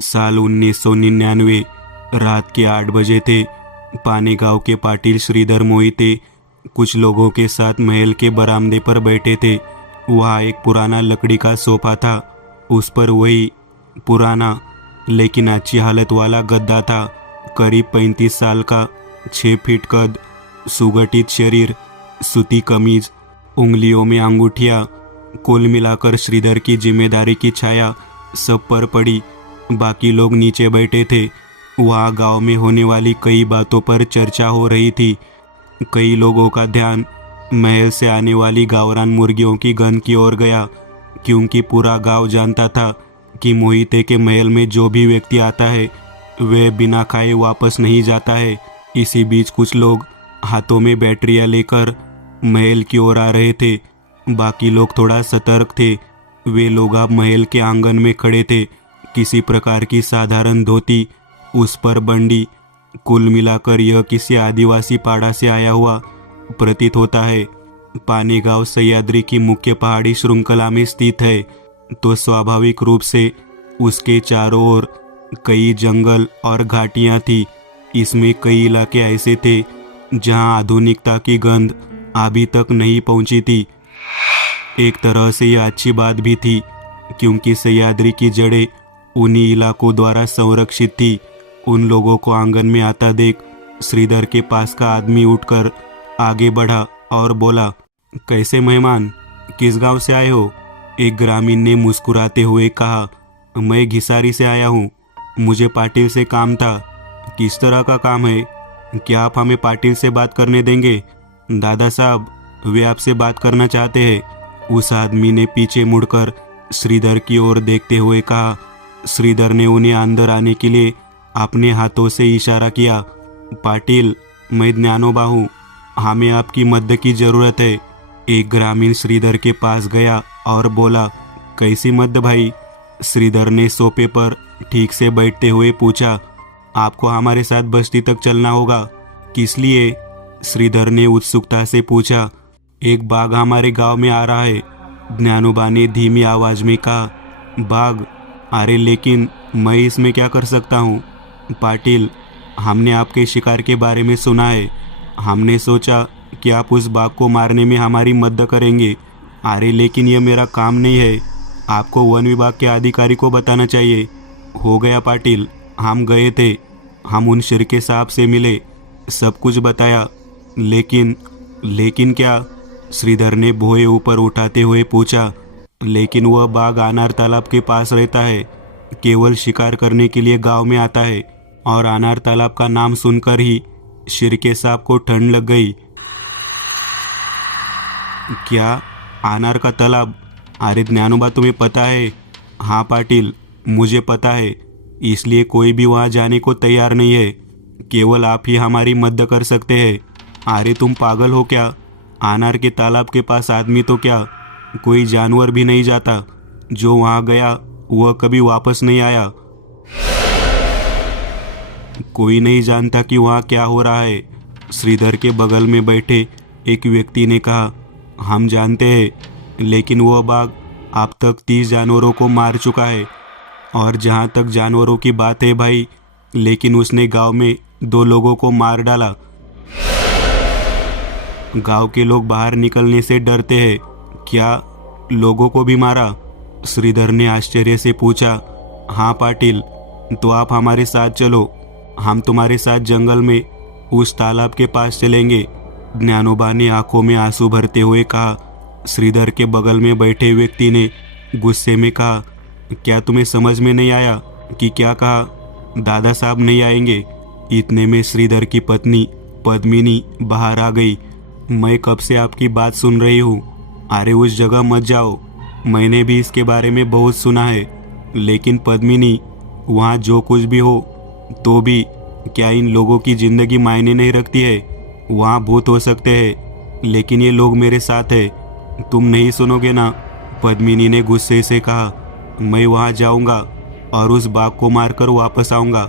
साल 1999 रात के 8 बजे थे। पानी गांव के पाटिल श्रीधर मोहिते कुछ लोगों के साथ महल के बरामदे पर बैठे थे। वहाँ एक पुराना लकड़ी का सोफा था। उस पर वही पुराना लेकिन अच्छी हालत वाला गद्दा था। करीब 35 साल का, 6 फीट कद, सुगठित शरीर, सूती कमीज, उंगलियों में अंगूठियाँ। कुल मिलाकर श्रीधर की जिम्मेदारी की छाया सब पर पड़ी। बाकी लोग नीचे बैठे थे। वहाँ गांव में होने वाली कई बातों पर चर्चा हो रही थी। कई लोगों का ध्यान महल से आने वाली गावरान मुर्गियों की गंध की ओर गया, क्योंकि पूरा गांव जानता था कि मोहिते के महल में जो भी व्यक्ति आता है वह बिना खाए वापस नहीं जाता है। इसी बीच कुछ लोग हाथों में बैटरियां लेकर महल की ओर आ रहे थे। बाकी लोग थोड़ा सतर्क थे। वे लोग अब महल के आंगन में खड़े थे। किसी प्रकार की साधारण धोती, उस पर बंडी। कुल मिलाकर यह किसी आदिवासी पाड़ा से आया हुआ प्रतीत होता है। पानी गांव सह्याद्री की मुख्य पहाड़ी श्रृंखला में स्थित है, तो स्वाभाविक रूप से उसके चारों ओर कई जंगल और घाटियां थी। इसमें कई इलाके ऐसे थे जहां आधुनिकता की गंध अभी तक नहीं पहुंची थी। एक तरह से यह अच्छी बात भी थी, क्योंकि सह्याद्री की जड़ें उन्हीं इलाकों द्वारा संरक्षित थी। उन लोगों को आंगन में आता देख श्रीधर के पास का आदमी उठकर आगे बढ़ा और बोला, कैसे मेहमान, किस गांव से आए हो? एक ग्रामीण ने मुस्कुराते हुए कहा, मैं घिसारी से आया हूँ। मुझे पाटिल से काम था। किस तरह का काम है? क्या आप हमें पाटिल से बात करने देंगे? दादा साहब, वे आपसे बात करना चाहते हैं। उस आदमी ने पीछे मुड़कर श्रीधर की ओर देखते हुए कहा। श्रीधर ने उन्हें अंदर आने के लिए अपने हाथों से इशारा किया। पाटिल, मैं ज्ञानोबा हूँ, हमें आपकी मदद की ज़रूरत है। एक ग्रामीण श्रीधर के पास गया और बोला, कैसी मदद भाई? श्रीधर ने सोफे पर ठीक से बैठते हुए पूछा। आपको हमारे साथ बस्ती तक चलना होगा। किस लिए? श्रीधर ने उत्सुकता से पूछा। एक बाघ हमारे गांव में आ रहा है, ज्ञानोबा ने धीमी आवाज में कहा। बाघ? अरे लेकिन मैं इसमें क्या कर सकता हूँ? पाटिल, हमने आपके शिकार के बारे में सुना है। हमने सोचा कि आप उस बाघ को मारने में हमारी मदद करेंगे। अरे लेकिन यह मेरा काम नहीं है, आपको वन विभाग के अधिकारी को बताना चाहिए। हो गया पाटिल, हम गए थे, हम उन शिरके साहब से मिले, सब कुछ बताया। लेकिन क्या? श्रीधर ने भौहें ऊपर उठाते हुए पूछा। लेकिन वह बाघ अनार तालाब के पास रहता है, केवल शिकार करने के लिए गांव में आता है। और अनार तालाब का नाम सुनकर ही शिरके साहब को ठंड लग गई। क्या? अनार का तालाब? अरे ज्ञानोबा, तुम्हें पता है? हाँ पाटिल, मुझे पता है, इसलिए कोई भी वहाँ जाने को तैयार नहीं है। केवल आप ही हमारी मदद कर सकते हैं। अरे तुम पागल हो क्या? अनार के तालाब के पास आदमी तो क्या, कोई जानवर भी नहीं जाता। जो वहाँ गया वह कभी वापस नहीं आया। कोई नहीं जानता कि वहाँ क्या हो रहा है। श्रीधर के बगल में बैठे एक व्यक्ति ने कहा। हम जानते हैं, लेकिन वह बाघ अब तक 30 जानवरों को मार चुका है। और जहाँ तक जानवरों की बात है भाई, लेकिन उसने गांव में 2 लोगों को मार डाला। गांव के लोग बाहर निकलने से डरते हैं। क्या लोगों को भी मारा? श्रीधर ने आश्चर्य से पूछा। हाँ पाटिल, तो आप हमारे साथ चलो, हम तुम्हारे साथ जंगल में उस तालाब के पास चलेंगे। ज्ञानोबा ने आंखों में आंसू भरते हुए कहा। श्रीधर के बगल में बैठे व्यक्ति ने गुस्से में कहा, क्या तुम्हें समझ में नहीं आया कि क्या कहा? दादा साहब नहीं आएंगे। इतने में श्रीधर की पत्नी पद्मिनी बाहर आ गई। मैं कब से आपकी बात सुन रही हूँ। अरे उस जगह मत जाओ, मैंने भी इसके बारे में बहुत सुना है। लेकिन पद्मिनी, वहाँ जो कुछ भी हो तो भी क्या इन लोगों की ज़िंदगी मायने नहीं रखती है? वहाँ भूत हो सकते हैं, लेकिन ये लोग मेरे साथ हैं। तुम नहीं सुनोगे ना? पद्मिनी ने गुस्से से कहा। मैं वहाँ जाऊँगा और उस बाघ को मारकर वापस आऊँगा,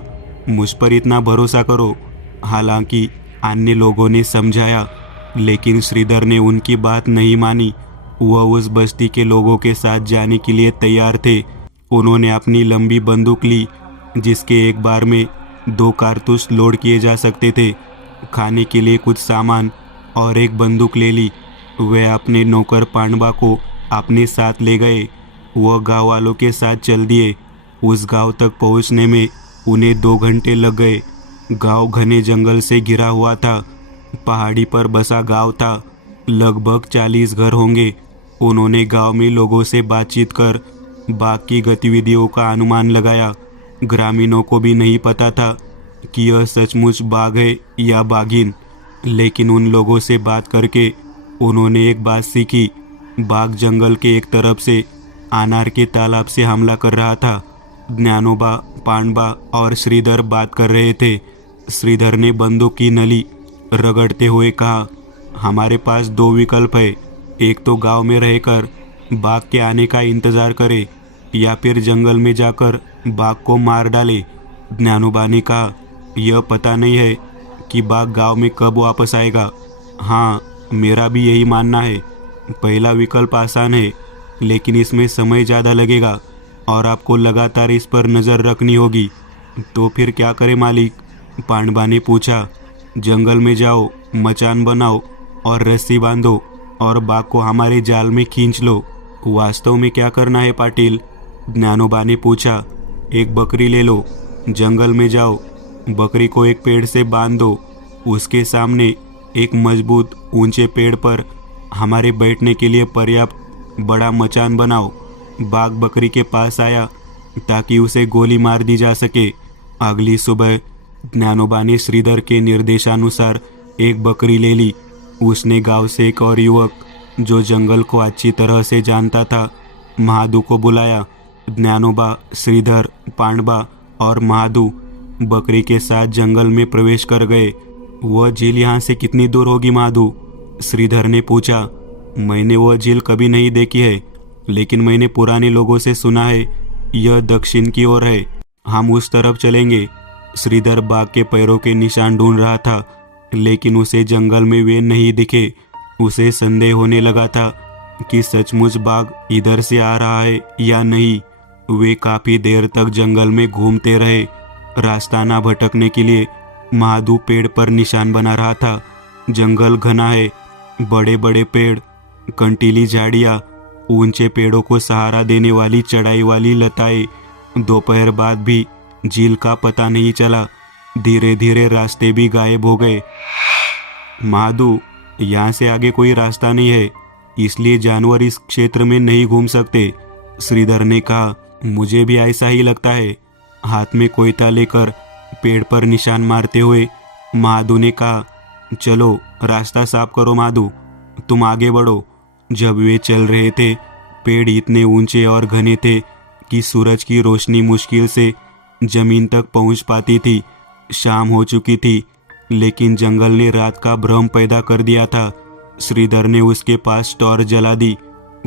मुझ पर इतना भरोसा करो। हालांकि अन्य लोगों ने समझाया, लेकिन श्रीधर ने उनकी बात नहीं मानी। वह उस बस्ती के लोगों के साथ जाने के लिए तैयार थे। उन्होंने अपनी लंबी बंदूक ली जिसके एक बार में 2 कारतूस लोड किए जा सकते थे। खाने के लिए कुछ सामान और एक बंदूक ले ली। वे अपने नौकर पांडवा को अपने साथ ले गए। वह गांव वालों के साथ चल दिए। उस गांव तक पहुंचने में उन्हें 2 घंटे लग गए। गांव घने जंगल से घिरा हुआ था। पहाड़ी पर बसा गांव था। लगभग 40 घर होंगे। उन्होंने गांव में लोगों से बातचीत कर बाघ की गतिविधियों का अनुमान लगाया। ग्रामीणों को भी नहीं पता था कि यह सचमुच बाघ है या बाघिन, लेकिन उन लोगों से बात करके उन्होंने एक बात सीखी। बाघ जंगल के एक तरफ से अनार के तालाब से हमला कर रहा था। ज्ञानोबा, पांडवा और श्रीधर बात कर रहे थे। श्रीधर ने बंदूक की नली रगड़ते हुए कहा, हमारे पास 2 विकल्प है। एक तो गांव में रहकर बाघ के आने का इंतजार करे या फिर जंगल में जाकर बाघ को मार डाले। ज्ञानोबा ने कहा, यह पता नहीं है कि बाघ गांव में कब वापस आएगा। हाँ, मेरा भी यही मानना है। पहला विकल्प आसान है, लेकिन इसमें समय ज़्यादा लगेगा और आपको लगातार इस पर नज़र रखनी होगी। तो फिर क्या करें मालिक? पांडवा ने पूछा। जंगल में जाओ, मचान बनाओ और रस्सी बांधो और बाघ को हमारे जाल में खींच लो। वास्तव में क्या करना है पाटिल? ज्ञानोबा ने पूछा। एक बकरी ले लो, जंगल में जाओ, बकरी को एक पेड़ से बांध दो। उसके सामने एक मजबूत ऊंचे पेड़ पर हमारे बैठने के लिए पर्याप्त बड़ा मचान बनाओ। बाघ बकरी के पास आया ताकि उसे गोली मार दी जा सके। अगली सुबह ज्ञानोबा ने श्रीधर के निर्देशानुसार एक बकरी ले ली। उसने गांव से एक और युवक जो जंगल को अच्छी तरह से जानता था, महादू को बुलाया। ज्ञानोबा, श्रीधर, पांडवा और महादू बकरी के साथ जंगल में प्रवेश कर गए। वह झील यहाँ से कितनी दूर होगी महादू? श्रीधर ने पूछा। मैंने वह झील कभी नहीं देखी है, लेकिन मैंने पुराने लोगों से सुना है यह दक्षिण की ओर है। हम उस तरफ चलेंगे। श्रीधर बाघ के पैरों के निशान ढूंढ रहा था, लेकिन उसे जंगल में वे नहीं दिखे। उसे संदेह होने लगा था कि सचमुच बाघ इधर से आ रहा है या नहीं। वे काफी देर तक जंगल में घूमते रहे। रास्ता ना भटकने के लिए महादू पेड़ पर निशान बना रहा था। जंगल घना है, बड़े बड़े पेड़, कंटीली झाड़ियाँ, ऊंचे पेड़ों को सहारा देने वाली चढ़ाई वाली लताएं। दोपहर बाद भी झील का पता नहीं चला। धीरे धीरे रास्ते भी गायब हो गए। महादू, यहाँ से आगे कोई रास्ता नहीं है, इसलिए जानवर इस क्षेत्र में नहीं घूम सकते। श्रीधर ने कहा। मुझे भी ऐसा ही लगता है। हाथ में कोयता लेकर पेड़ पर निशान मारते हुए महादू ने कहा, चलो रास्ता साफ करो महादू, तुम आगे बढ़ो। जब वे चल रहे थे, पेड़ इतने ऊंचे और घने थे कि सूरज की रोशनी मुश्किल से जमीन तक पहुंच पाती थी। शाम हो चुकी थी, लेकिन जंगल ने रात का भ्रम पैदा कर दिया था। श्रीधर ने उसके पास टॉर्च जला दी।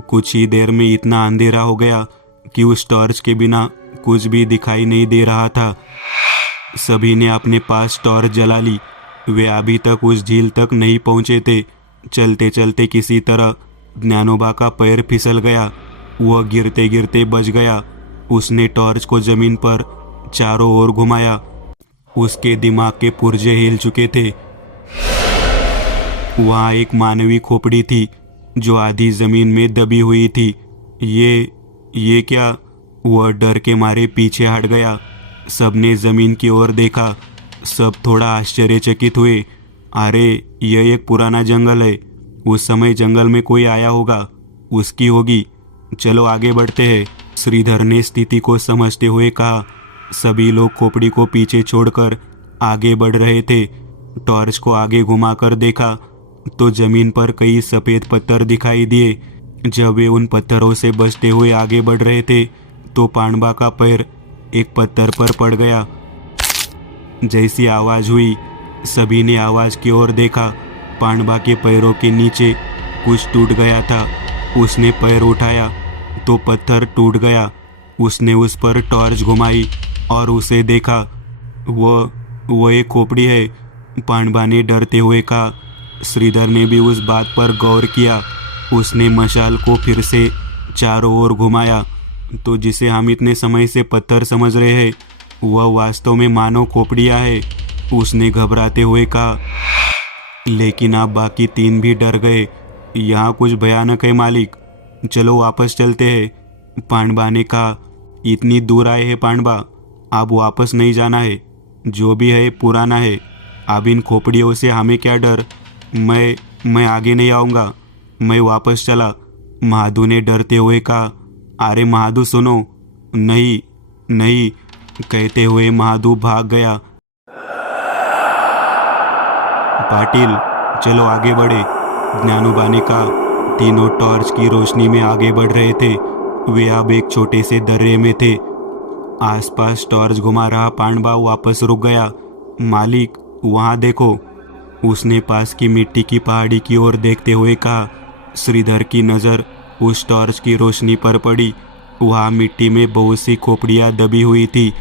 कुछ ही देर में इतना अंधेरा हो गया कि उस टॉर्च के बिना कुछ भी दिखाई नहीं दे रहा था। सभी ने अपने पास टॉर्च जला ली। वे अभी तक उस झील तक नहीं पहुंचे थे। चलते चलते किसी तरह ज्ञानोबा का पैर फिसल गया। वह गिरते गिरते बच गया। उसने टॉर्च को जमीन पर चारों ओर घुमाया। उसके दिमाग के पुर्जे हिल चुके थे। वहाँ एक मानवी खोपड़ी थी जो आधी जमीन में दबी हुई थी। ये क्या? वह डर के मारे पीछे हट गया। सबने जमीन की ओर देखा। सब थोड़ा आश्चर्यचकित हुए। अरे, यह एक पुराना जंगल है। उस समय जंगल में कोई आया होगा, उसकी होगी। चलो आगे बढ़ते हैं, श्रीधर ने स्थिति को समझते हुए कहा। सभी लोग खोपड़ी को पीछे छोड़कर आगे बढ़ रहे थे। टॉर्च को आगे घुमाकर देखा तो जमीन पर कई सफ़ेद पत्थर दिखाई दिए। जब वे उन पत्थरों से बचते हुए आगे बढ़ रहे थे तो पांडवा का पैर एक पत्थर पर पड़ गया। जैसी आवाज़ हुई, सभी ने आवाज़ की ओर देखा। पांडवा के पैरों के नीचे कुछ टूट गया था। उसने पैर उठाया तो पत्थर टूट गया। उसने उस पर टॉर्च घुमाई और उसे देखा। वो एक खोपड़ी है, पांडवा ने डरते हुए कहा। श्रीधर ने भी उस बात पर गौर किया। उसने मशाल को फिर से चारों ओर घुमाया तो जिसे हम इतने समय से पत्थर समझ रहे हैं, वह वास्तव में मानव खोपड़िया है, उसने घबराते हुए कहा। लेकिन अब बाकी तीन भी डर गए। यहाँ कुछ भयानक है मालिक, चलो वापस चलते हैं, पांडवा ने कहा। इतनी दूर आए हैं पांडवा, अब वापस नहीं जाना है, जो भी है पुराना है, अब इन खोपड़ियों से हमें क्या डर। मैं आगे नहीं आऊँगा, मैं वापस चला, महादू ने डरते हुए कहा। अरे महादू सुनो, नहीं नहीं, कहते हुए महादू भाग गया। पाटिल चलो आगे बढ़े, ज्ञानोबा ने कहा। तीनों टॉर्च की रोशनी में आगे बढ़ रहे थे। वे अब एक छोटे से दर्रे में थे। आसपास टॉर्च घुमा रहा पांडवा वापस रुक गया। मालिक वहाँ देखो, उसने पास की मिट्टी की पहाड़ी की ओर देखते हुए कहा। श्रीधर की नज़र उस टॉर्च की रोशनी पर पड़ी। वहाँ मिट्टी में बहुत सी खोपड़ियाँ दबी हुई थी।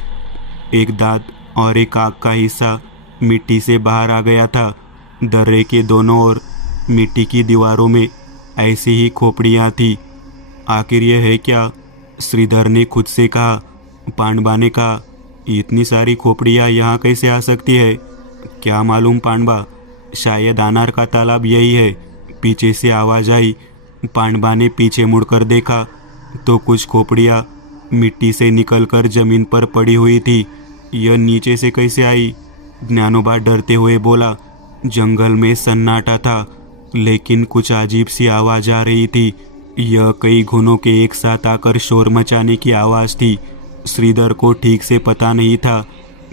एक दांत और एक आँख का हिस्सा मिट्टी से बाहर आ गया था। दर्रे के दोनों ओर मिट्टी की दीवारों में ऐसी ही खोपड़ियाँ थी। आखिर यह है क्या? श्रीधर ने खुद से कहा। पांडवा ने कहा, इतनी सारी खोपड़ियाँ यहाँ कैसे आ सकती है? क्या मालूम पांडवा, शायद अनार का तालाब यही है। पीछे से आवाज़ आई। पांडवा ने पीछे मुड़कर देखा तो कुछ खोपड़ियाँ मिट्टी से निकलकर जमीन पर पड़ी हुई थी। यह नीचे से कैसे आई? ज्ञानोबा डरते हुए बोला। जंगल में सन्नाटा था, लेकिन कुछ अजीब सी आवाज़ आ रही थी। यह कई घुनों के एक साथ आकर शोर मचाने की आवाज़ थी। श्रीधर को ठीक से पता नहीं था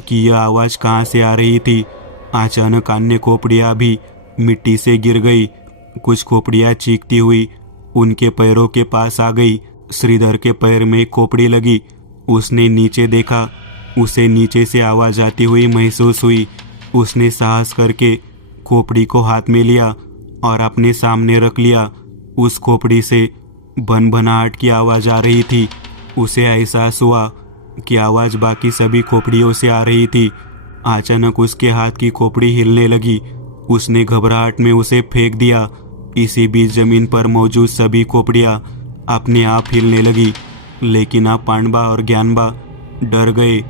कि यह आवाज़ कहाँ से आ रही थी। अचानक अन्य खोपड़ियाँ भी मिट्टी से गिर गई। कुछ खोपड़ियाँ चीखती हुई उनके पैरों के पास आ गई। श्रीधर के पैर में खोपड़ी लगी। उसने नीचे देखा, उसे नीचे से आवाज़ आती हुई महसूस हुई। उसने साहस करके खोपड़ी को हाथ में लिया और अपने सामने रख लिया। उस खोपड़ी से भनभनाहट की आवाज़ आ रही थी। उसे एहसास हुआ कि आवाज़ बाकी सभी खोपड़ियों से आ रही थी। अचानक उसके हाथ की खोपड़ी हिलने लगी। उसने घबराहट में उसे फेंक दिया। इसी बीच जमीन पर मौजूद सभी खोपड़ियाँ अपने आप हिलने लगी। लेकिन अब पांडवा और ज्ञानबा डर गए।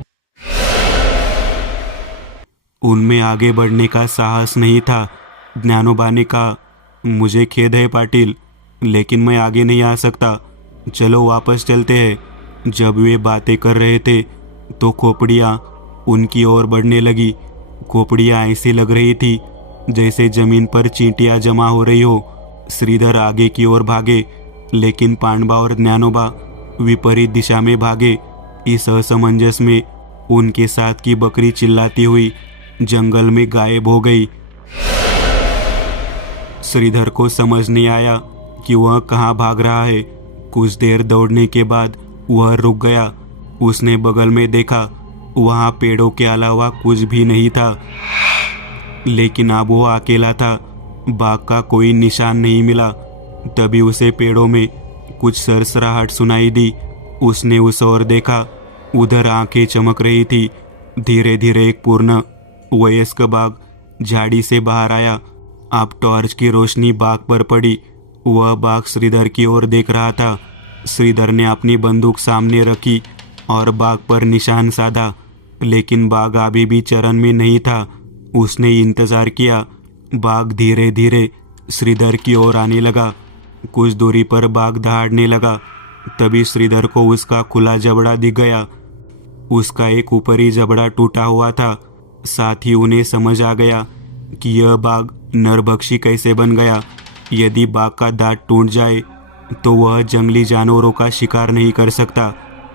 उनमें आगे बढ़ने का साहस नहीं था। ज्ञानोबा ने कहा, मुझे खेद है पाटिल, लेकिन मैं आगे नहीं आ सकता, चलो वापस चलते हैं। जब वे बातें कर रहे थे तो खोपड़ियाँ उनकी ओर बढ़ने लगी। खोपड़ियाँ ऐसी लग रही थी जैसे जमीन पर चींटियाँ जमा हो रही हो। श्रीधर आगे की ओर भागे, लेकिन पांडवा और ज्ञानोबा विपरीत दिशा में भागे। इस असमंजस में उनके साथ की बकरी चिल्लाती हुई जंगल में गायब हो गई। श्रीधर को समझ नहीं आया कि वह कहाँ भाग रहा है। कुछ देर दौड़ने के बाद वह रुक गया। उसने बगल में देखा, वहाँ पेड़ों के अलावा कुछ भी नहीं था। लेकिन अब वो अकेला था। बाघ का कोई निशान नहीं मिला। तभी उसे पेड़ों में कुछ सरसराहट सुनाई दी। उसने उस ओर देखा, उधर आंखें चमक रही थी। धीरे धीरे एक पूर्ण वयस्क बाघ झाड़ी से बाहर आया। अब टॉर्च की रोशनी बाघ पर पड़ी। वह बाघ श्रीधर की ओर देख रहा था। श्रीधर ने अपनी बंदूक सामने रखी और बाघ पर निशान साधा, लेकिन बाघ अभी भी चरण में नहीं था। उसने इंतजार किया। बाघ धीरे धीरे श्रीधर की ओर आने लगा। कुछ दूरी पर बाघ दहाड़ने लगा। तभी श्रीधर को उसका खुला जबड़ा दिख गया। उसका एक ऊपरी जबड़ा टूटा हुआ था। साथ ही उन्हें समझ आ गया कि यह बाघ नरभक्षी कैसे बन गया। यदि बाघ का दांत टूट जाए तो वह जंगली जानवरों का शिकार नहीं कर सकता।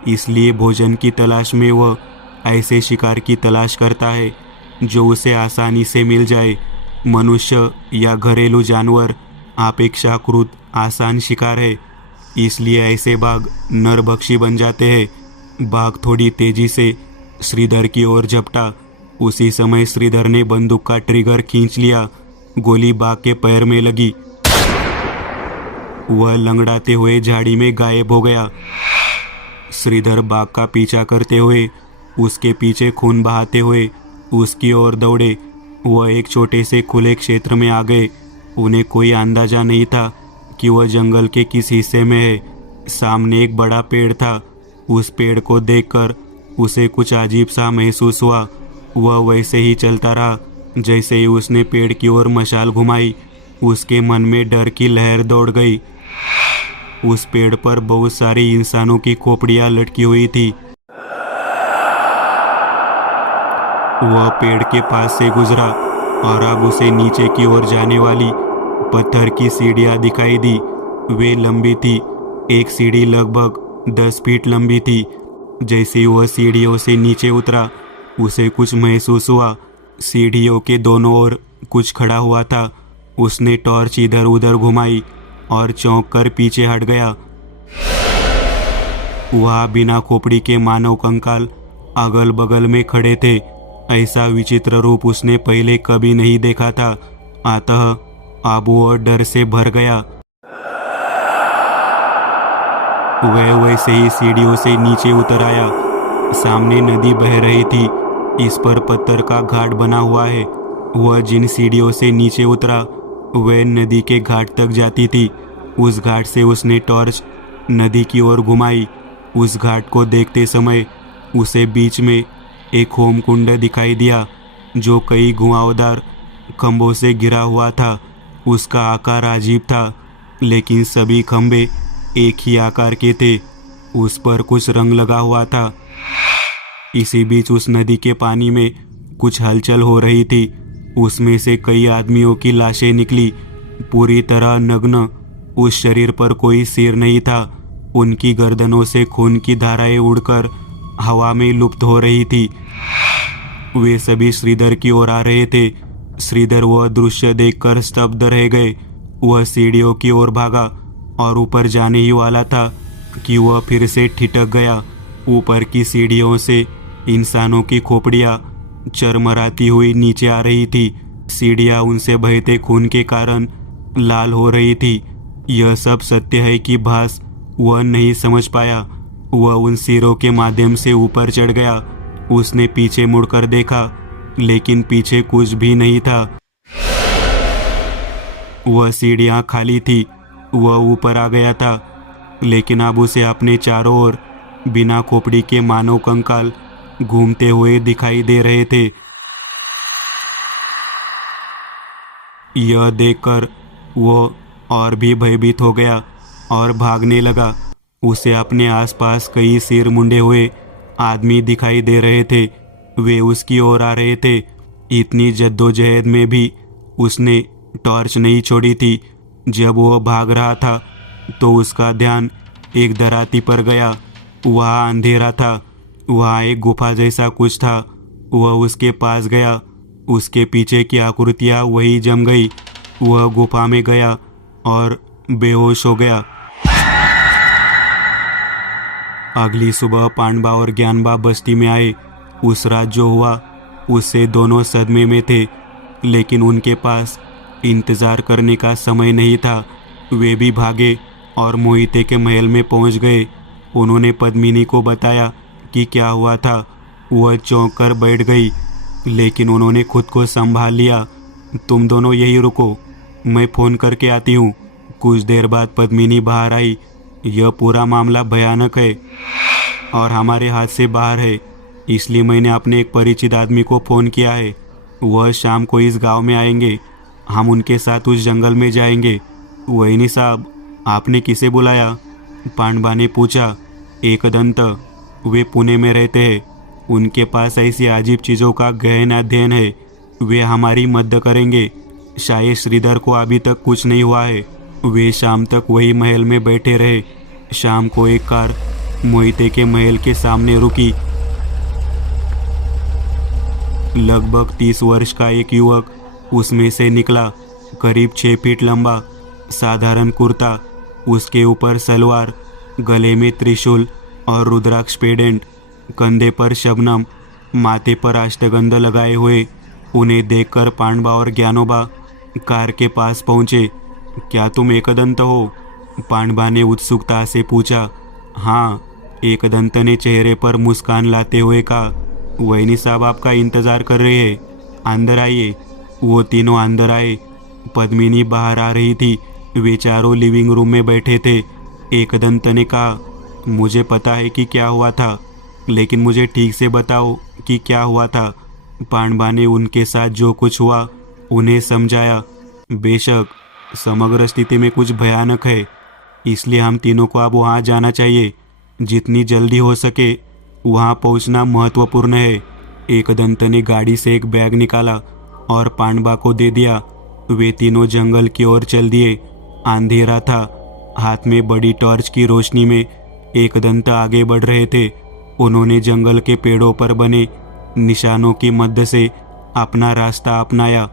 इसलिए भोजन की तलाश में वह ऐसे शिकार की तलाश करता है जो उसे आसानी से मिल जाए। मनुष्य या घरेलू जानवर अपेक्षाकृत आसान शिकार है, इसलिए ऐसे बाघ नरभक्षी बन जाते हैं। बाघ थोड़ी तेजी से श्रीधर की ओर झपटा। उसी समय श्रीधर ने बंदूक का ट्रिगर खींच लिया। गोली बाघ के पैर में लगी। वह लंगड़ाते हुए झाड़ी में गायब हो गया। श्रीधर बाघ का पीछा करते हुए उसके पीछे खून बहाते हुए उसकी ओर दौड़े। वह एक छोटे से खुले क्षेत्र में आ गए। उन्हें कोई अंदाजा नहीं था कि वह जंगल के किस हिस्से में है। सामने एक बड़ा पेड़ था। उस पेड़ को देखकर उसे कुछ अजीब सा महसूस हुआ। वह वैसे ही चलता रहा। जैसे ही उसने पेड़ की ओर मशाल घुमाई, उसके मन में डर की लहर दौड़ गई। उस पेड़ पर बहुत सारी इंसानों की खोपड़ियां लटकी हुई थी। वह पेड़ के पास से गुजरा और अब उसे नीचे की ओर जाने वाली पत्थर की सीढ़ियां दिखाई दी। वे लंबी थी। एक सीढ़ी लगभग 10 फीट लंबी थी। जैसे ही वह सीढ़ियों से नीचे उतरा, उसे कुछ महसूस हुआ। सीढ़ियों के दोनों ओर कुछ खड़ा हुआ था। उसने टॉर्च इधर उधर घुमाई और चौंक कर पीछे हट गया। वहाँ बिना खोपड़ी के मानव कंकाल अगल बगल में खड़े थे। ऐसा विचित्र रूप उसने पहले कभी नहीं देखा था। अतः अब वो डर से भर गया। वह वैसे ही सीढ़ियों से नीचे उतर आया। सामने नदी बह रही थी। इस पर पत्थर का घाट बना हुआ है। वह जिन सीढ़ियों से नीचे उतरा, वह नदी के घाट तक जाती थी। उस घाट से उसने टॉर्च नदी की ओर घुमाई। उस घाट को देखते समय उसे बीच में एक होम कुंड दिखाई दिया, जो कई घुमावदार खंभों से घिरा हुआ था। उसका आकार अजीब था, लेकिन सभी खंभे एक ही आकार के थे। उस पर कुछ रंग लगा हुआ था। इसी बीच उस नदी के पानी में कुछ हलचल हो रही थी। उसमें से कई आदमियों की लाशें निकली, पूरी तरह नग्न। उस शरीर पर कोई सिर नहीं था। उनकी गर्दनों से खून की धाराएं उड़कर हवा में लुप्त हो रही थी। वे सभी श्रीधर की ओर आ रहे थे। श्रीधर वह दृश्य देखकर स्तब्ध रह गए। वह सीढ़ियों की ओर भागा और ऊपर जाने ही वाला था कि वह फिर से ठिठक गया। ऊपर की सीढ़ियों से इंसानों की खोपड़ियां चरमराती हुई नीचे आ रही थी। सीढ़ियां उनसे बहते खून के कारण लाल हो रही थी। यह सब सत्य है कि भास वह नहीं समझ पाया। वह उन सिरों के माध्यम से ऊपर चढ़ गया। उसने पीछे मुड़कर देखा, लेकिन पीछे कुछ भी नहीं था। वह सीढ़ियां खाली थी। वह ऊपर आ गया था, लेकिन अब उसे अपने चारों ओर बिना खोपड़ी के मानव कंकाल घूमते हुए दिखाई दे रहे थे। यह देखकर वो और भी भयभीत हो गया और भागने लगा। उसे अपने आसपास कई सिर मुंडे हुए आदमी दिखाई दे रहे थे। वे उसकी ओर आ रहे थे। इतनी जद्दोजहद में भी उसने टॉर्च नहीं छोड़ी थी। जब वह भाग रहा था तो उसका ध्यान एक दराती पर गया। वहाँ अंधेरा था। वहाँ एक गुफा जैसा कुछ था। वह उसके पास गया। उसके पीछे की आकृतियाँ वही जम गई। वह गुफा में गया और बेहोश हो गया। अगली सुबह पांडवा और ज्ञानबा बस्ती में आए। उस रात जो हुआ उससे दोनों सदमे में थे, लेकिन उनके पास इंतजार करने का समय नहीं था। वे भी भागे और मोहिते के महल में पहुंच गए। उन्होंने पद्मिनी को बताया कि क्या हुआ था। वह चौंक कर बैठ गई, लेकिन उन्होंने खुद को संभाल लिया। तुम दोनों यही रुको, मैं फ़ोन करके आती हूँ। कुछ देर बाद पद्मिनी बाहर आई। यह पूरा मामला भयानक है और हमारे हाथ से बाहर है, इसलिए मैंने अपने एक परिचित आदमी को फ़ोन किया है। वह शाम को इस गांव में आएंगे। हम उनके साथ उस जंगल में जाएंगे। वहीनी साहब, आपने किसे बुलाया? पांडवा ने पूछा। एकदंत, वे पुणे में रहते हैं। उनके पास ऐसी अजीब चीज़ों का गहन अध्ययन है। वे हमारी मदद करेंगे। शायद श्रीधर को अभी तक कुछ नहीं हुआ है। वे शाम तक वही महल में बैठे रहे। शाम को एक कार मोहिते के महल के सामने रुकी। लगभग 30 वर्ष का एक युवक उसमें से निकला। करीब 6 फीट लंबा, साधारण कुर्ता, उसके ऊपर सलवार, गले में त्रिशूल और रुद्राक्ष पेडेंट, कंधे पर शबनम, माथे पर अष्टगंध लगाए हुए। उन्हें देखकर पांडवा और ज्ञानोबा कार के पास पहुंचे। क्या तुम एकदंत हो? पांडवा ने उत्सुकता से पूछा। हाँ, एकदंत ने चेहरे पर मुस्कान लाते हुए कहा। वहीनी साहब आपका इंतजार कर रहे हैं, अंदर आइए। वो तीनों अंदर आए। पद्मिनी बाहर आ रही थी। वे चारों लिविंग रूम में बैठे थे। एकदंत ने कहा, मुझे पता है कि क्या हुआ था। लेकिन मुझे ठीक से बताओ कि क्या हुआ था। पांडवा ने उनके साथ जो कुछ हुआ उन्हें समझाया। बेशक समग्र स्थिति में कुछ भयानक है, इसलिए हम तीनों को अब वहाँ जाना चाहिए। जितनी जल्दी हो सके वहाँ पहुँचना महत्वपूर्ण है। एकदंत ने गाड़ी से एक बैग निकाला और पांडवा को दे दिया। वे तीनों जंगल की ओर चल दिए। अंधेरा था। हाथ में बड़ी टॉर्च की रोशनी में एकदंत आगे बढ़ रहे थे। उन्होंने जंगल के पेड़ों पर बने निशानों की मदद से अपना रास्ता अपनाया।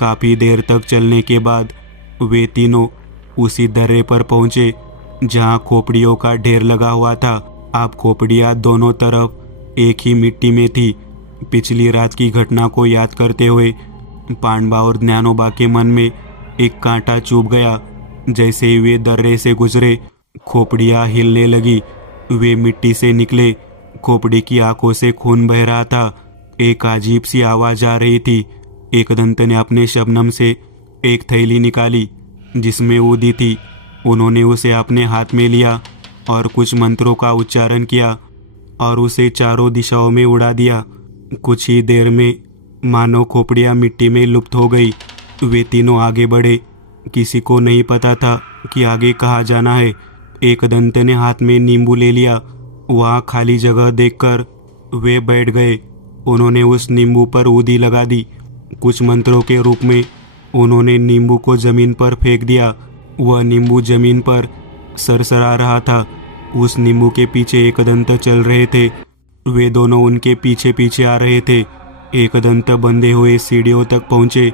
काफी देर तक चलने के बाद वे तीनों उसी दर्रे पर पहुंचे जहां खोपड़ियों का ढेर लगा हुआ था। अब खोपड़ियां दोनों तरफ एक ही मिट्टी में थी। पिछली रात की घटना को याद करते हुए पांडवा और ज्ञानोबा के मन में एक कांटा चुभ गया। जैसे ही वे दर्रे से गुजरे खोपड़ियां हिलने लगी। वे मिट्टी से निकले। खोपड़ी की आंखों से खून बह रहा था। एक अजीब सी आवाज आ रही थी। एकदंत ने अपने शबनम से एक थैली निकाली जिसमें ऊदी थी। उन्होंने उसे अपने हाथ में लिया और कुछ मंत्रों का उच्चारण किया और उसे चारों दिशाओं में उड़ा दिया। कुछ ही देर में मानो खोपड़ियाँ मिट्टी में लुप्त हो गई। वे तीनों आगे बढ़े। किसी को नहीं पता था कि आगे कहाँ जाना है। एकदंत ने हाथ में नींबू ले लिया। वहाँ खाली जगह देखकर वे बैठ गए। उन्होंने उस नींबू पर ऊदी लगा दी। कुछ मंत्रों के रूप में उन्होंने नींबू को जमीन पर फेंक दिया। वह नींबू जमीन पर सरसरा रहा था। उस नींबू के पीछे एकदंत चल रहे थे। वे दोनों उनके पीछे पीछे आ रहे थे। एकदंत बंधे हुए सीढ़ियों तक पहुंचे।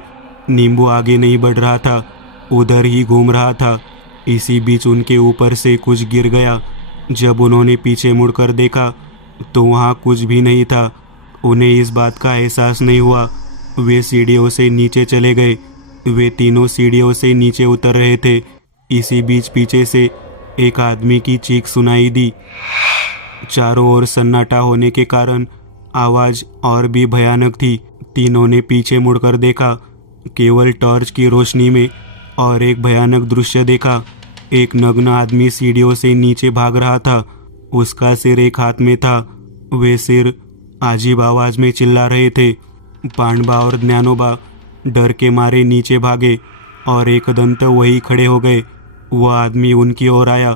नींबू आगे नहीं बढ़ रहा था, उधर ही घूम रहा था। इसी बीच उनके ऊपर से कुछ गिर गया। जब उन्होंने पीछे मुड़कर देखा तो वहाँ कुछ भी नहीं था। उन्हें इस बात का एहसास नहीं हुआ। वे सीढ़ियों से नीचे चले गए। वे तीनों सीढ़ियों से नीचे उतर रहे थे। इसी बीच पीछे से एक आदमी की चीख सुनाई दी। चारों ओर सन्नाटा होने के कारण आवाज और भी भयानक थी। तीनों ने पीछे मुड़कर देखा। केवल टॉर्च की रोशनी में और एक भयानक दृश्य देखा। एक नग्न आदमी सीढ़ियों से नीचे भाग रहा था। उसका सिर एक हाथ में था। वे सिर अजीब आवाज में चिल्ला रहे थे। पांडवा और ज्ञानोबा डर के मारे नीचे भागे और एकदंत वही खड़े हो गए। वह आदमी उनकी ओर आया।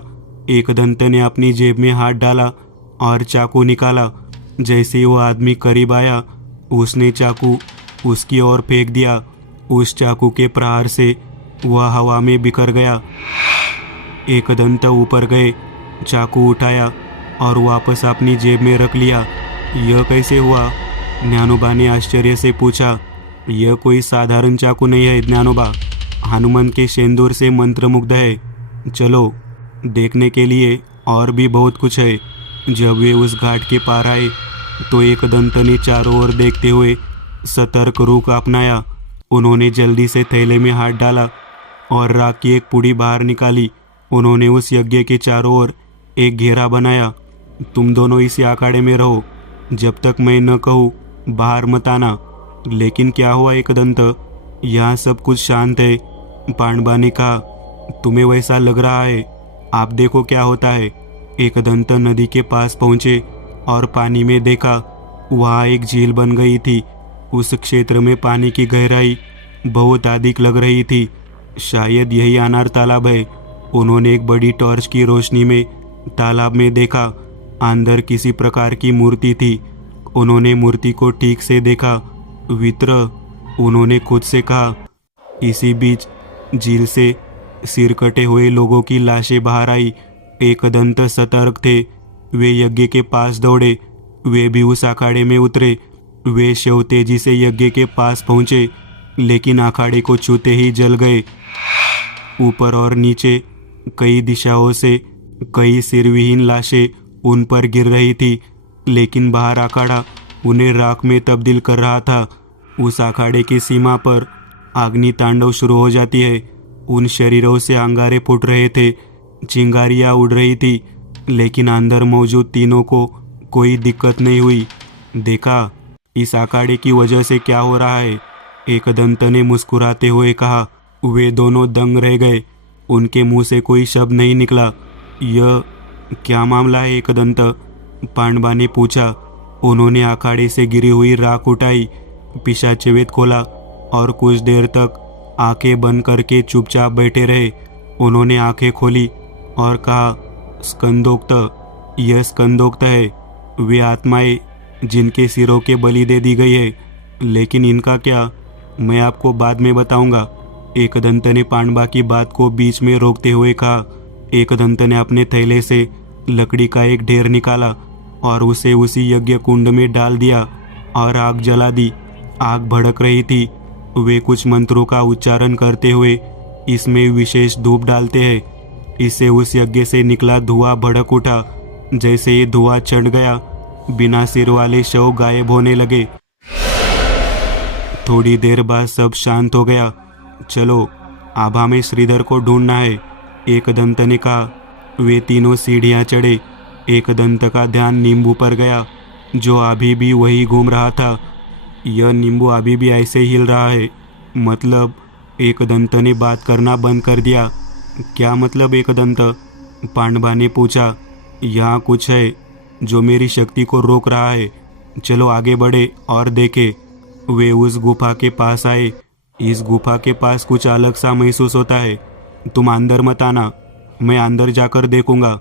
एकदंत ने अपनी जेब में हाथ डाला और चाकू निकाला। जैसे ही वह आदमी करीब आया उसने चाकू उसकी ओर फेंक दिया। उस चाकू के प्रहार से वह हवा में बिखर गया। एकदंत ऊपर गए, चाकू उठाया और वापस अपनी जेब में रख लिया। यह कैसे हुआ? ज्ञानोबा ने आश्चर्य से पूछा। यह कोई साधारण चाकू नहीं है ज्ञानोबा, हनुमान के सिंदूर से मंत्रमुग्ध है। चलो देखने के लिए और भी बहुत कुछ है। जब वे उस घाट के पार आए तो एकदंत ने चारों ओर देखते हुए सतर्क रुख अपनाया। उन्होंने जल्दी से थैले में हाथ डाला और राख की एक पुड़ी बाहर निकाली। उन्होंने उस यज्ञ के चारों ओर एक घेरा बनाया। तुम दोनों इसी अखाड़े में रहो, जब तक मैं न कहूँ बाहर मत आना। लेकिन क्या हुआ एकदंत? यहाँ सब कुछ शांत है। पांडवा ने कहा। तुम्हें वैसा लग रहा है, आप देखो क्या होता है। एकदंत नदी के पास पहुँचे और पानी में देखा। वहाँ एक झील बन गई थी। उस क्षेत्र में पानी की गहराई बहुत अधिक लग रही थी। शायद यही अनार तालाब है। उन्होंने एक बड़ी टॉर्च की रोशनी में तालाब में देखा। अंदर किसी प्रकार की मूर्ति थी। उन्होंने मूर्ति को ठीक से देखा। वित्र, उन्होंने खुद से कहा। इसी बीच झील से सिर कटे हुए लोगों की लाशें बाहर आई। एकदंत सतर्क थे। वे यज्ञ के पास दौड़े। वे भी उस अखाड़े में उतरे। वे शव तेजी से यज्ञ के पास पहुंचे, लेकिन अखाड़े को छूते ही जल गए। ऊपर और नीचे कई दिशाओं से कई सिरविहीन लाशें उन पर गिर रही थी, लेकिन बाहर अखाड़ा उन्हें राख में तब्दील कर रहा था। उस अखाड़े की सीमा पर अग्नि तांडव शुरू हो जाती है। उन शरीरों से अंगारे फूट रहे थे, चिंगारियां उड़ रही थी, लेकिन अंदर मौजूद तीनों को कोई दिक्कत नहीं हुई। देखा, इस अखाड़े की वजह से क्या हो रहा है? एकदंत ने मुस्कुराते हुए कहा। वे दोनों दंग रह गए। उनके मुंह से कोई शब्द नहीं निकला। यह क्या मामला है एकदंत? पांडवा ने पूछा। उन्होंने अखाड़े से गिरी हुई राख उठाई, पिशाचवेद खोला और कुछ देर तक आंखें बंद करके चुपचाप बैठे रहे। उन्होंने आंखें खोली और कहा, स्कंदोक्त, यह स्कंदोक्त है। वे आत्माएं जिनके सिरों के बलि दे दी गई है, लेकिन इनका क्या, मैं आपको बाद में बताऊंगा। एकदंत ने पांडवा की बात को बीच में रोकते हुए कहा। एकदंत ने अपने थैले से लकड़ी का एक ढेर निकाला और उसे उसी यज्ञ कुंड में डाल दिया और आग जला दी। आग भड़क रही थी। वे कुछ मंत्रों का उच्चारण करते हुए इसमें विशेष धूप डालते हैं। इससे उस यज्ञ से निकला धुआं भड़क उठा। जैसे ये धुआं चढ़ गया, बिना सिर वाले शव गायब होने लगे। थोड़ी देर बाद सब शांत हो गया। चलो, आभा में श्रीधर को ढूंढना है, एकदंत ने कहा। वे तीनों सीढ़ियां चढ़े। एकदंत का ध्यान नींबू पर गया, जो अभी भी वही घूम रहा था। यह नींबू अभी भी ऐसे हिल रहा है, मतलब? एकदंत ने बात करना बंद कर दिया। क्या मतलब एकदंत? पांडवा ने पूछा। यहाँ कुछ है जो मेरी शक्ति को रोक रहा है। चलो आगे बढ़े और देखें। वे उस गुफा के पास आए। इस गुफा के पास कुछ अलग सा महसूस होता है। तुम अंदर मत आना, मैं अंदर जाकर देखूंगा।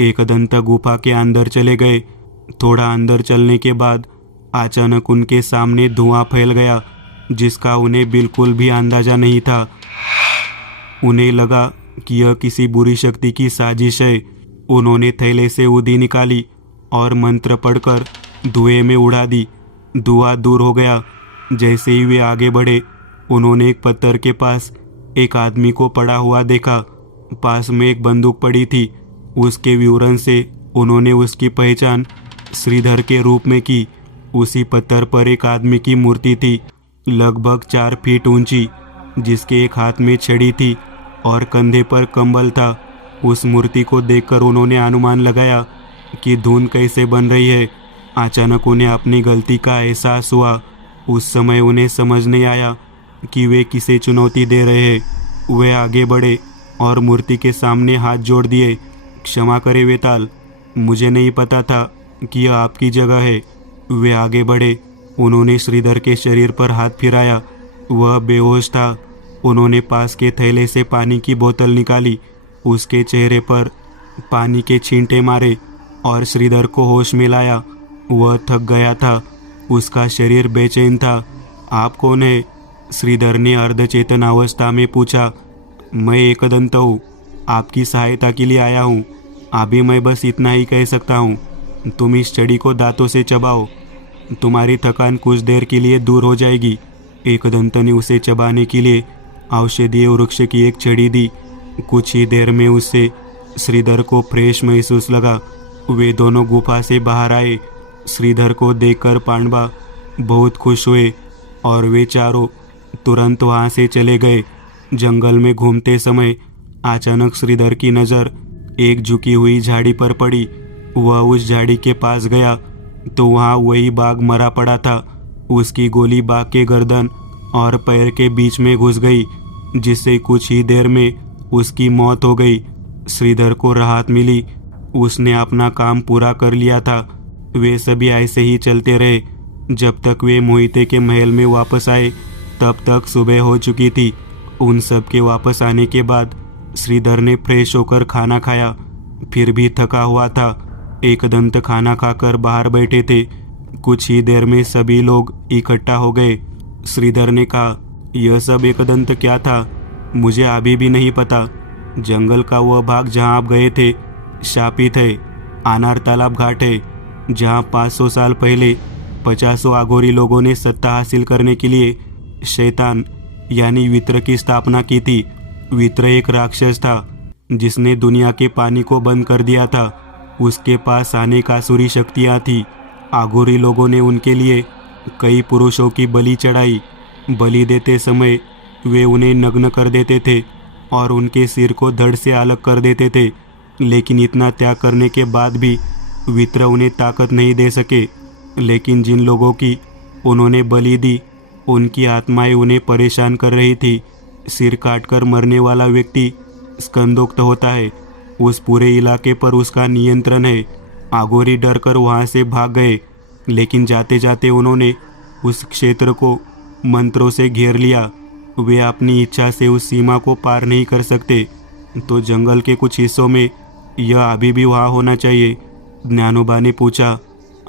एकदंत गुफा के अंदर चले गए। थोड़ा अंदर चलने के बाद अचानक उनके सामने धुआं फैल गया, जिसका उन्हें बिल्कुल भी अंदाजा नहीं था। उन्हें लगा कि यह किसी बुरी शक्ति की साजिश है। उन्होंने थैले से उदी निकाली और मंत्र पढ़कर धुएं में उड़ा दी। धुआं दूर हो गया। जैसे ही वे आगे बढ़े, उन्होंने एक पत्थर के पास एक आदमी को पड़ा हुआ देखा। पास में एक बंदूक पड़ी थी। उसके विवरण से उन्होंने उसकी पहचान श्रीधर के रूप में की। उसी पत्थर पर एक आदमी की मूर्ति थी, लगभग 4 फीट ऊंची, जिसके एक हाथ में छड़ी थी और कंधे पर कंबल था। उस मूर्ति को देखकर उन्होंने अनुमान लगाया कि धुन कैसे बन रही है। अचानक उन्हें अपनी गलती का एहसास हुआ। उस समय उन्हें समझ नहीं आया कि वे किसे चुनौती दे रहे हैं। वे आगे बढ़े और मूर्ति के सामने हाथ जोड़ दिए। क्षमा करें वेताल, मुझे नहीं पता था कि यह आपकी जगह है। वे आगे बढ़े। उन्होंने श्रीधर के शरीर पर हाथ फिराया। वह बेहोश था। उन्होंने पास के थैले से पानी की बोतल निकाली, उसके चेहरे पर पानी के छींटे मारे और श्रीधर को होश में लाया। वह थक गया था, उसका शरीर बेचैन था। आप कौन है? श्रीधर ने अर्धचेतन अवस्था में पूछा। मैं एकदंत हूँ, आपकी सहायता के लिए आया हूँ। अभी मैं बस इतना ही कह सकता हूँ, तुम इस छड़ी को दांतों से चबाओ, तुम्हारी थकान कुछ देर के लिए दूर हो जाएगी। एकदंत ने उसे चबाने के लिए औषधीय वृक्ष की एक छड़ी दी। कुछ ही देर में उससे श्रीधर को फ्रेश महसूस लगा। वे दोनों गुफा से बाहर आए। श्रीधर को देखकर पांडवा बहुत खुश हुए और वे चारों तुरंत वहाँ से चले गए। जंगल में घूमते समय अचानक श्रीधर की नज़र एक झुकी हुई झाड़ी पर पड़ी। वह उस झाड़ी के पास गया तो वहाँ वही बाघ मरा पड़ा था। उसकी गोली बाघ के गर्दन और पैर के बीच में घुस गई, जिससे कुछ ही देर में उसकी मौत हो गई। श्रीधर को राहत मिली। उसने अपना काम पूरा कर लिया था। वे सभी ऐसे ही चलते रहे जब तक वे मोहिते के महल में वापस आए। तब तक सुबह हो चुकी थी। उन सब के वापस आने के बाद श्रीधर ने फ्रेश होकर खाना खाया, फिर भी थका हुआ था। एकदंत खाना खाकर बाहर बैठे थे। कुछ ही देर में सभी लोग इकट्ठा हो गए। श्रीधर ने कहा, यह सब एकदंत क्या था? मुझे अभी भी नहीं पता। जंगल का वह भाग जहाँ आप गए थे शापित है। अनार तालाब घाट है, जहाँ 500 साल पहले 50 आघोरी लोगों ने सत्ता हासिल करने के लिए शैतान यानी वित्र की स्थापना की थी। वित्र एक राक्षस था जिसने दुनिया के पानी को बंद कर दिया था। उसके पास अनेक आसुरी शक्तियाँ थी। आघोरी लोगों ने उनके लिए कई पुरुषों की बलि चढ़ाई। बलि देते समय वे उन्हें नग्न कर देते थे और उनके सिर को धड़ से अलग कर देते थे। लेकिन इतना त्याग करने के बाद भी वित्र उन्हें ताकत नहीं दे सके। लेकिन जिन लोगों की उन्होंने बलि दी, उनकी आत्माएं उन्हें परेशान कर रही थी। सिर काटकर मरने वाला व्यक्ति स्कंदोक्त होता है। उस पूरे इलाके पर उसका नियंत्रण है। आगोरी डर कर वहाँ से भाग गए, लेकिन जाते जाते उन्होंने उस क्षेत्र को मंत्रों से घेर लिया। वे अपनी इच्छा से उस सीमा को पार नहीं कर सकते। तो जंगल के कुछ हिस्सों में यह अभी भी वहाँ होना चाहिए। ज्ञानोबा ने पूछा।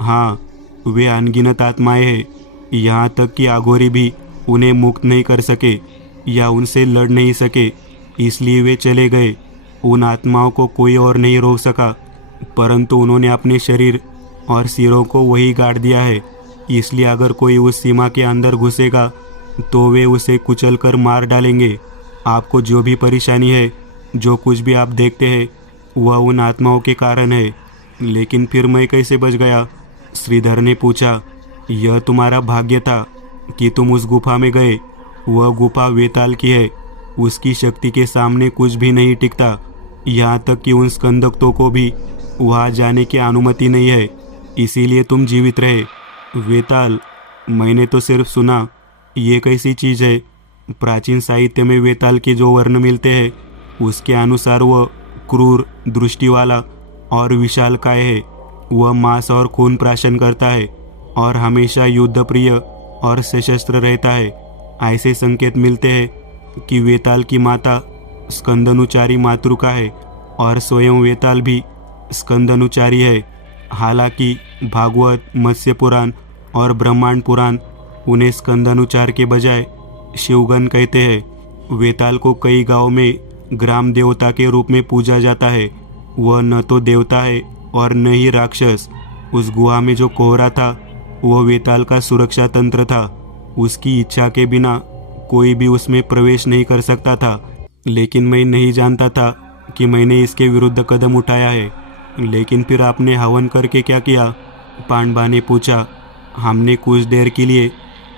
हाँ, वे अनगिनत आत्माएं हैं। यहाँ तक कि आगोरी भी उन्हें मुक्त नहीं कर सके या उनसे लड़ नहीं सके, इसलिए वे चले गए। उन आत्माओं को कोई और नहीं रोक सका, परंतु उन्होंने अपने शरीर और सिरों को वही गाड़ दिया है। इसलिए अगर कोई उस सीमा के अंदर घुसेगा तो वे उसे कुचल कर मार डालेंगे। आपको जो भी परेशानी है, जो कुछ भी आप देखते हैं, वह उन आत्माओं के कारण है। लेकिन फिर मैं कैसे बच गया? श्रीधर ने पूछा। यह तुम्हारा भाग्य था कि तुम उस गुफा में गए। वह गुफा वेताल की है। उसकी शक्ति के सामने कुछ भी नहीं टिकता। यहाँ तक कि उन स्कंदकों को भी वहाँ जाने की अनुमति नहीं है, इसीलिए तुम जीवित रहे। वेताल, मैंने तो सिर्फ सुना। ये कैसी चीज़ है? प्राचीन साहित्य में वेताल के जो वर्ण मिलते हैं, उसके अनुसार वह क्रूर, दृष्टि वाला और विशालकाय है। वह मांस और खून प्राशन करता है और हमेशा युद्ध प्रिय और सशस्त्र रहता है। ऐसे संकेत मिलते हैं कि वेताल की माता स्कंदनुचारी मातृका है और स्वयं वेताल भी स्कंदनुचारी है। हालांकि भागवत, मत्स्य पुराण और ब्रह्मांड पुराण उन्हें स्कंदनुचार के बजाय शिवगन कहते हैं। वेताल को कई गांवों में ग्राम देवता के रूप में पूजा जाता है। वह न तो देवता है और न ही राक्षस। उस गुहा में जो कोहरा था, वह वेताल का सुरक्षा तंत्र था। उसकी इच्छा के बिना कोई भी उसमें प्रवेश नहीं कर सकता था। लेकिन मैं नहीं जानता था कि मैंने इसके विरुद्ध कदम उठाया है। लेकिन फिर आपने हवन करके क्या किया? पांडवा ने पूछा। हमने कुछ देर के लिए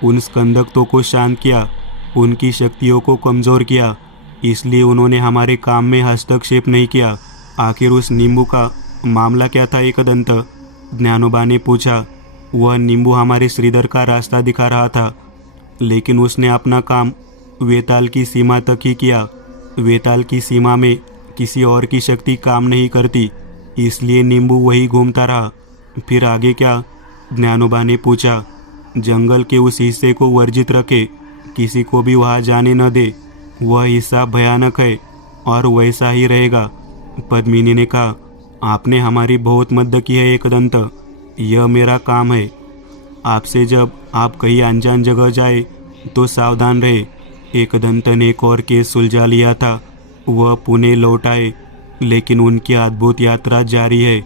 उन स्कंदकों को शांत किया, उनकी शक्तियों को कमज़ोर किया, इसलिए उन्होंने हमारे काम में हस्तक्षेप नहीं किया। आखिर उस नींबू का मामला क्या था एकदंत? ज्ञानोबा ने पूछा। वह नींबू हमारे श्रीधर का रास्ता दिखा रहा था, लेकिन उसने अपना काम वेताल की सीमा तक ही किया। वेताल की सीमा में किसी और की शक्ति काम नहीं करती, इसलिए नींबू वही घूमता रहा। फिर आगे क्या? ज्ञानोबा ने पूछा। जंगल के उस हिस्से को वर्जित रखे, किसी को भी वहाँ जाने न दे। वह हिस्सा भयानक है और वैसा ही रहेगा। पद्मिनी ने कहा। आपने हमारी बहुत मदद की है एकदंत। यह मेरा काम है। आपसे जब आप कहीं अनजान जगह जाए तो सावधान रहे। एकदंत ने एक और केस सुलझा लिया था। वह पुणे लौट आए, लेकिन उनकी अद्भुत यात्रा जारी है।